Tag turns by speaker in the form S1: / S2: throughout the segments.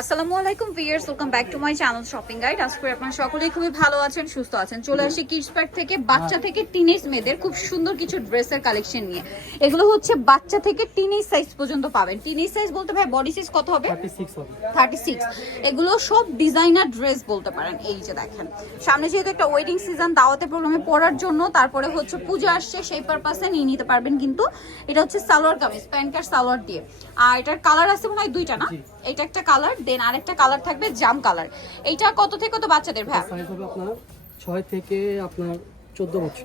S1: আসসালামু আলাইকুম viewers welcome back to my channel shopping guide. আজকে আপনারা সকলেই খুবই ভালো আছেন সুস্থ আছেন। চলে আসি কিডস প্যাক থেকে বাচ্চা থেকে টিনেজ মেয়েদের খুব সুন্দর কিছু ড্রেসের কালেকশন নিয়ে। এগুলো হচ্ছে বাচ্চা থেকে টিনেজ সাইজ পর্যন্ত পাবেন। টিনেজ সাইজ বলতে ভাই বডি সাইজ কত হবে?
S2: থার্টি সিক্স হবে।
S1: থার্টি সিক্স এগুলো সব ডিজাইনার ড্রেস বলতে পারেন এই যে দেখেন। সামনে যেহেতু একটা ওয়েডিং সিজন দাওয়াতে প্রোগ্রামে পড়ার জন্য তারপরে হচ্ছে পূজা আসছে সেই পারপাসে নিয়ে নিতে পারবেন কিন্তু এটা হচ্ছে সালোয়ার কামিজ প্যান্ট কার্ড সালোয়ার দিয়ে। আর এটার কালার আছে মনে হয় দুইটা না? এটা একটা কালার দেন আরেকটা কালার থাকবে জাম কালার। এইটা কত থেকে কত বাচ্চাদের ভাই?
S2: আপনার ছয় থেকে আপনার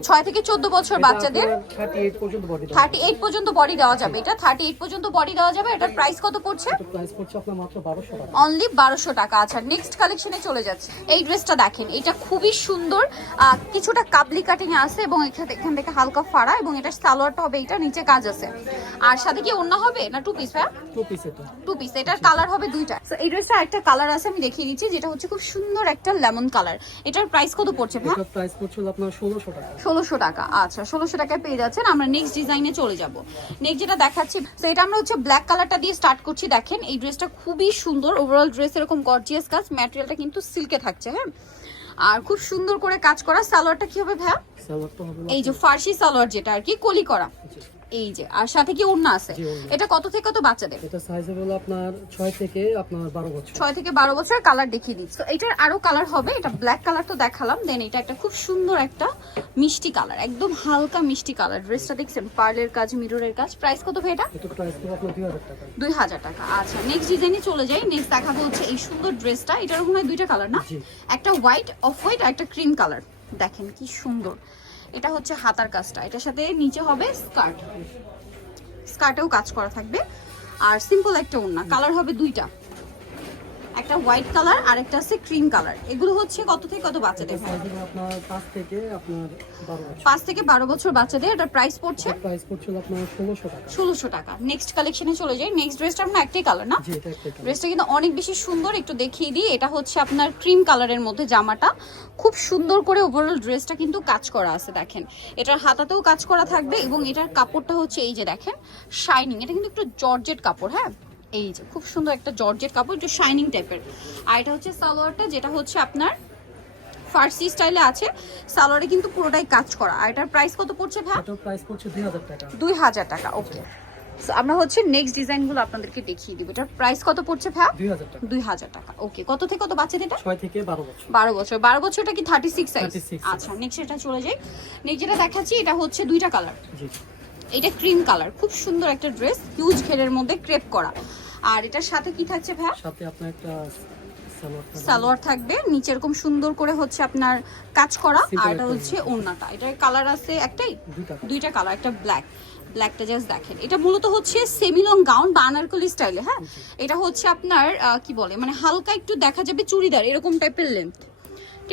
S1: ছয় থেকে চোদ্দ বছর বাচ্চাদের।
S2: থার্টি এইট পর্যন্ত বডি
S1: দেওয়া যাবে। এটা থার্টি এইট পর্যন্ত বডি দেওয়া যাবে। এটার প্রাইস কত পড়ছে? অনলি বারোশো টাকা। আচ্ছা নেক্সট কালেকশনে চলে যাচ্ছে। এই ড্রেসটা দেখেন এটা খুবই সুন্দর। কিছুটা কাবলি কাটিং আছে এবং এখান থেকে- এখান থেকে হালকা ফাড়া এবং এটা সালোয়ারটা হবে এটা নিচে কাজ আছে। আর সাথে কি অন্য হবে না টু পিস ভাই
S2: টু পিস এটা
S1: টু পিস এটার কালার হবে দুইটা। এই ড্রেসটা একটা কালার আছে আমি দেখিয়ে দিচ্ছি যেটা হচ্ছে খুব সুন্দর একটা লেমন কালার এটার প্রাইস কত পড়ছে
S2: প্রাইস পড়ছে আপনার টাকা
S1: ষোলোশো টাকা। আচ্ছা ষোলোশো টাকায় পেয়ে যাচ্ছেন। আমরা নেক্সট ডিজাইনে চলে যাব। নেক্সট যেটা দেখাচ্ছি তো এটা আমরা হচ্ছে ব্ল্যাক কালারটা দিয়ে স্টার্ট করছি দেখেন। এই ড্রেসটা খুবই সুন্দর। ওভারঅল ড্রেস এরকম গর্জিয়াস কাজ। ম্যাটেরিয়ালটা কিন্তু সিল্কে থাকছে হ্যাঁ? আর খুব সুন্দর করে কাজ করা। সালোয়ারটা কি হবে
S2: ভ্যা
S1: এই যে ফার্সি সালোয়ার যেটা আর কি কলি করা।
S2: জি।
S1: এই যে আর সাথে কি ওড়না আছে? এটা কত থেকে কত বাচ্চাদের?
S2: এটা সাইজ হলো আপনার ছয় থেকে আপনার বারো বছর।
S1: ছয় থেকে বারো বছর কালার দেখিয়ে দিচ্ছি। তো এটার আরও কালার হবে এটা ব্ল্যাক কালার তো দেখালাম। দেন এটা একটা খুব সুন্দর একটা মিষ্টি কালার একদম হালকা মিষ্টি কালার ড্রেসটা দেখছেন পার্লের কাজ মিররের কাজ। প্রাইস কত ভাই এটা?
S2: এটা প্রাইস দুই হাজার টাকা।
S1: দুই হাজার টাকা। আচ্ছা নেক্সট ডিজাইনে চলে যাই। নেক্সট দেখাবো হচ্ছে এই সুন্দর ড্রেসটা এটার ওখানে দুইটা কালার না? একটা হোয়াইট অফ হোয়াইট আর একটা ক্রিম কালার দেখেন কি সুন্দর। এটা হচ্ছে হাতার কাজটা। এটার সাথে নিচে হবে স্কার্ট। স্কার্টেও কাজ করা থাকবে। আর সিম্পল একটা ওড়না। কালার হবে দুইটা। একটা হোয়াইট কালার আর একটা আছে ক্রিম কালার এগুলো হচ্ছে কত থেকে কত বাচ্চাদের
S2: পাঁচ থেকে আপনার বারো বছর।
S1: পাঁচ থেকে বারো বছর বাচ্চাদের এটা প্রাইস পড়ছে
S2: প্রাইস পড়ছে আপনার ষোলোশো টাকা।
S1: ষোলোশো টাকা। নেক্সট কালেকশনে চলে যাই। নেক্সট ড্রেসটা আপনার একটাই কালার না। ড্রেসটা কিন্তু অনেক বেশি সুন্দর একটু দেখিয়ে দিই। এটা হচ্ছে আপনার ক্রিম কালারের মধ্যে জামাটা। খুব সুন্দর করে ওভারঅল ড্রেসটা কিন্তু কাজ করা আছে দেখেন। এটার হাতাতেও কাজ করা থাকবে এবং এটার কাপড়টা হচ্ছে এই যে দেখেন শাইনিং এটা কিন্তু একটু জর্জেট কাপড় হ্যাঁ? এই যে খুব সুন্দর একটা জর্জেট কাপড় একটু শাইনিং টাইপের আর এটা হচ্ছে সালোয়ারটা যেটা হচ্ছে আপনার ফার্সি স্টাইলে আছে। সালোয়ারে কিন্তু পুরোটাই কাজ করা। আর এটার প্রাইস কত পড়ছে ভাই?
S2: এটার প্রাইস পড়ছে দুই হাজার টাকা।
S1: দুই হাজার টাকা ওকে আমরা হচ্ছে নেক্সট ডিজাইনগুলো আপনাদেরকে দেখিয়ে দিব। এটার প্রাইস কত পড়ছে ভাই?
S2: দুই হাজার টাকা।
S1: দুই হাজার টাকা ওকে কত থেকে কত বাচ্চাদের এটা?
S2: ছয় থেকে বারো বছর।
S1: বারো বছর। বারো বছরটা কি থার্টি সিক্স সাইজ আচ্ছা নেক্সট এটা চলে যাই। নেক্সট যেটা দেখাচ্ছি এটা হচ্ছে দুইটা কালার
S2: জি।
S1: এটা ক্রিম কালার খুব সুন্দর একটা ড্রেস হিউজ ঘেরের মধ্যে ক্রেপ করা। আর এটার সাথে কি থাকছে ভাই?
S2: সাথে আপনার একটা সালোয়ার থাকবে।
S1: নিচে এরকম সুন্দর করে হচ্ছে আপনার কাজ করা। আর এটা হচ্ছে ওড়নাটা। এটার কালার আছে একটাই?
S2: দুইটা
S1: কালার একটা ব্ল্যাক ব্ল্যাকটা জাস্ট দেখেন। এটা মূলত হচ্ছে সেমিলং গাউন বা আনারকলি স্টাইলে হ্যাঁ? এটা হচ্ছে আপনার কি বলে? মানে হালকা একটু দেখা যাবে চুড়িদার এরকম টাইপের লেন্থ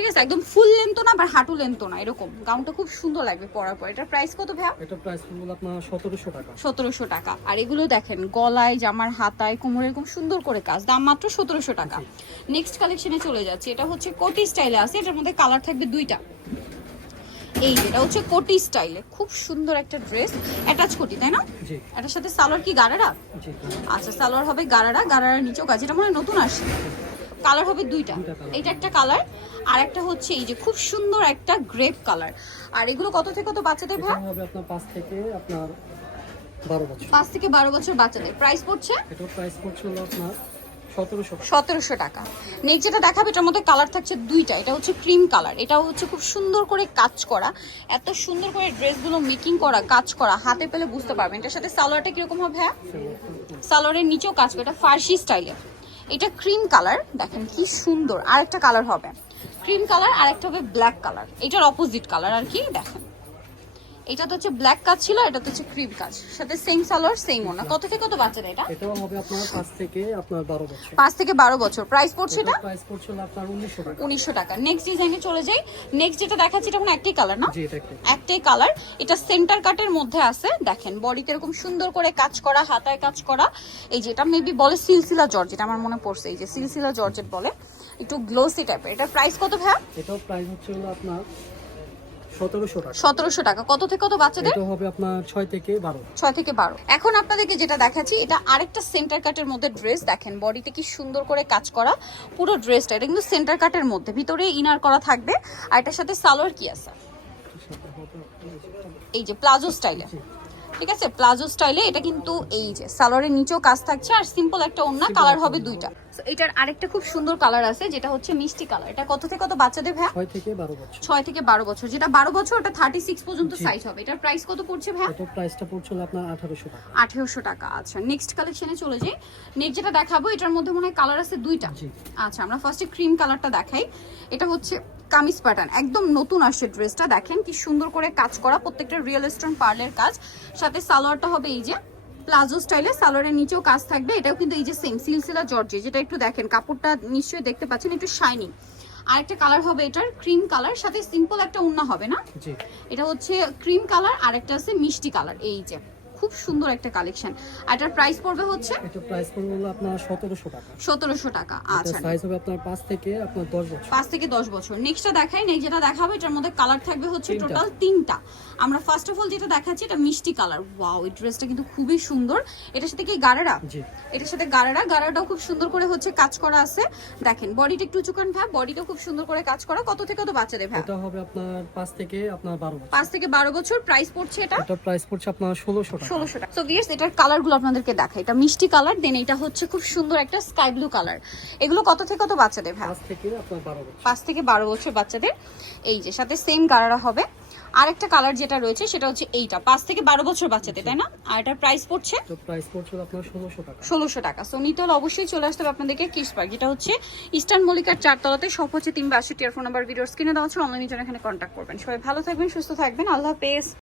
S1: ঠিক আছে একদম ফুল লেন্থ না বা হাঁটু লেন্থ না এরকম। গাউনটা খুব সুন্দর লাগবে পরার পর। এটার প্রাইস কত ভাইয়া?
S2: এটা প্রাইস পড়বে আপনার সতেরোশো টাকা।
S1: সতেরোশো টাকা। আর এগুলো দেখেন গলায় জামার হাতায় কোমরে এরকম সুন্দর করে কাজ। দাম মাত্র সতেরোশো টাকা। নেক্সট কালেকশনে চলে যাচ্ছে। এটা হচ্ছে কোটি স্টাইলে আছে এটার মধ্যে কালার থাকবে দুইটা। এই এটা হচ্ছে কোটি স্টাইলে খুব সুন্দর একটা ড্রেস অ্যাটাচ কোটি তাই না?
S2: জি।
S1: এটার সাথে সালোয়ার কি গাড়ারা
S2: জি।
S1: আচ্ছা সালোয়ার হবে গাড়ারা গাড়ারার নিচেও কাজ। এটা মনে হয় নতুন আসছে। কালার হবে দুইটা। এটা একটা কালার আর একটা হচ্ছে এই যে খুব সুন্দর একটা গ্রেপ কালার। আর এগুলো কত থেকে কত বাচ্চাদের ভাই?
S2: হবে আপনার পাঁচ থেকে আপনার বারো বছর।
S1: পাঁচ থেকে বারো বছর বাচ্চাদের। প্রাইস পড়ছে?
S2: এটার প্রাইস পড়ছে হলো আপনার সতেরোশো
S1: টাকা। যেটা দেখাবে এটার মধ্যে কালার থাকছে দুইটা। এটা হচ্ছে ক্রিম কালার এটাও হচ্ছে খুব সুন্দর করে কাজ করা। এত সুন্দর করে ড্রেসগুলো মেকিং করা কাজ করা। হাতে পেলে বুঝতে পারবেন। এটার সাথে সালোয়ারটা কীরকম হবে হ্যাঁ? সালোয়ারের নিচেও কাজ করে। এটা ফার্সি স্টাইলে এটা ক্রিম কালার দেখেন কি সুন্দর। আর একটা কালার হবে। ক্রিম কালার আর একটা হবে ব্ল্যাক কালার এটার অপোজিট কালার আর কি, দেখেন। এটা তো হচ্ছে ব্ল্যাক কাজ ছিল এটা তো হচ্ছে ক্রিম কাজ। সাথে সেম সালোয়ার সেম ওনা কত থেকে কত বাচ্চাদের এটা?
S2: এটাও হবে আপনার পাঁচ থেকে আপনার বারো বছর।
S1: পাঁচ থেকে বারো বছর। প্রাইস পড়ছে এটা?
S2: প্রাইস পড়ছে আপনার উনিশশো টাকা।
S1: উনিশশো টাকা। নেক্সট ডিজাইনে চলে যাই। নেক্সট যেটা দেখাচ্ছি এটা কোনো একটাই কালার না?
S2: জি এটা একটা
S1: একটাই কালার এটা সেন্টার কাটের মধ্যে আছে। দেখেন বডিতে এরকম সুন্দর করে কাজ করা হাতায় কাজ করা। এই যেটা মেবি বলে সিলসিলা জর্জেট আমার মনে পড়ছে। এই যে সিলসিলা জর্জেট বলে একটু গ্লোসি টাইপের এটার প্রাইস কত ভাইয়া?
S2: এটাও প্রাইস হচ্ছে হলো আপনার সতেরোশো টাকা।
S1: কত থেকে কত বাচ্চাদের?
S2: এটা হবে আপনার ছয় থেকে বারো।
S1: ছয় থেকে বারো। এখন আপনাদেরকে যেটা দেখাচ্ছি এটা আরেকটা সেন্টার কাটের মধ্যে ড্রেস দেখেন বডিতে কি সুন্দর করে কাজ করা পুরো ড্রেসটা এটা কিন্তু সেন্টার কাটের মধ্যে। ভিতরে ইনার করা থাকবে। আর এটার সাথে সালোয়ার কি আছে? এই যে প্লাজো স্টাইলে ঠিক আছে? প্লাজো স্টাইলে এটা কিন্তু এই যে সালোয়ারের নিচেও কাজ থাকছে আর সিম্পল একটা ওন্না কালার হবে দুইটা। এটার আরেকটা খুব সুন্দর কালার আছে যেটা হচ্ছে মিষ্টি কালার এটা কত থেকে কত বাচ্চাদের ভাইয়া?
S2: ছয় থেকে বারো বছর।
S1: ছয় থেকে বারো বছর। যেটা বারো বছর ওটা থার্টি সিক্স পর্যন্ত সাইজ হবে। এটার প্রাইস কত পড়ছে ভাইয়া?
S2: এটার প্রাইসটা পড়ছিল আপনার আঠারোশো টাকা।
S1: আঠেরোশো টাকা আচ্ছা। নেক্সট কালেকশনে চলে যাই। নেক্সট যেটা দেখাবো এটার মধ্যে মনে হয় কালার আছে দুইটা। আচ্ছা আমরা ফার্স্টে ক্রিম কালারটা দেখাই। এটা হচ্ছে কামিজ প্যাটার্ন একদম নতুন আসছে ড্রেসটা দেখেন কি সুন্দর করে কাজ করা প্রত্যেকটা রিয়েল স্টোন পার্লের কাজ। সাথে সালোয়ারটা হবে এই যে প্লাজো স্টাইলে সালোয়ারের নিচেও কাজ থাকবে। এটাও কিন্তু এই যে সেম সিলসিলা জর্জে যেটা একটু দেখেন কাপড়টা নিশ্চয়ই দেখতে পাচ্ছেন একটু শাইনিং আরেকটা কালার হবে এটার ক্রিম কালার সাথে সিম্পল একটা উন্না হবে না? এটা হচ্ছে ক্রিম কালার আর একটা আছে মিষ্টি কালার এই যে। খুব সুন্দর একটা কালেকশন। আর এটার প্রাইস পড়বে হচ্ছে?
S2: এটার প্রাইস পড়বে হলো আপনার সতেরোশো টাকা।
S1: সতেরোশো টাকা আচ্ছা।
S2: সাইজ হবে আপনার পাঁচ থেকে আপনার দশ বছর।
S1: পাঁচ থেকে দশ বছর। নেক্সটটা দেখাই নেই যেটা দেখাবো এটার মধ্যে কালার থাকবে হচ্ছে টোটাল তিনটা। আমরা ফার্স্ট অফ অল যেটা দেখাচ্ছি এটা মিষ্টি কালার ওয়াও এই ড্রেসটা কিন্তু খুবই সুন্দর। এটার সাথে কি গাড়েরা
S2: জি।
S1: এটার সাথে গাড়ারা গাড়াটাও খুব সুন্দর করে হচ্ছে কাজ করা আছে। দেখেন বডিটা একটু চুকান ভাই বডিটা খুব সুন্দর করে কাজ করা। কত থেকে কত বাচ্চাদের ভাই?
S2: এটা হবে আপনার পাঁচ থেকে আপনার বারো বছর।
S1: পাঁচ থেকে বারো বছর প্রাইস পড়ছে এটা?
S2: এটার প্রাইস পড়ছে আপনার ষোলোশো টাকা।
S1: ষোলোশো টাকা। সো ভিয়ার্স এটার কালারগুলো আপনাদেরকে দেখাই। এটা মিষ্টি কালার দেন এটা হচ্ছে খুব সুন্দর একটা স্কাই ব্লু কালার এগুলো কত থেকে কত বাচ্চাদের ভাই?
S2: পাঁচ থেকে বারো বছর।
S1: বাচ্চাদের। এই যে সাথে সেম কালার হবে। আরেকটা কালার যেটা রয়েছে সেটা হচ্ছে এইটা। পাঁচ থেকে বারো বছর বাচ্চাদের তাই না? আর এটার প্রাইস পড়ছে ষোলোশো টাকা। সো নিতে হলে অবশ্যই চলে আসতে হবে আপনাদেরকে কিস পার্ক যেটা হচ্ছে ইস্টার্ন মল্লিকার চারতলাতে। সব হচ্ছে তিন বাষট্টি টিয়ার ফোন নাম্বার ভিডিওর স্ক্রিনে দেওয়া হচ্ছে অনলাইনে জন্য এখানে কন্ট্যাক্ট করবেন। সবাই ভালো থাকবেন সুস্থ থাকবেন। আল্লাহ হাফেজ।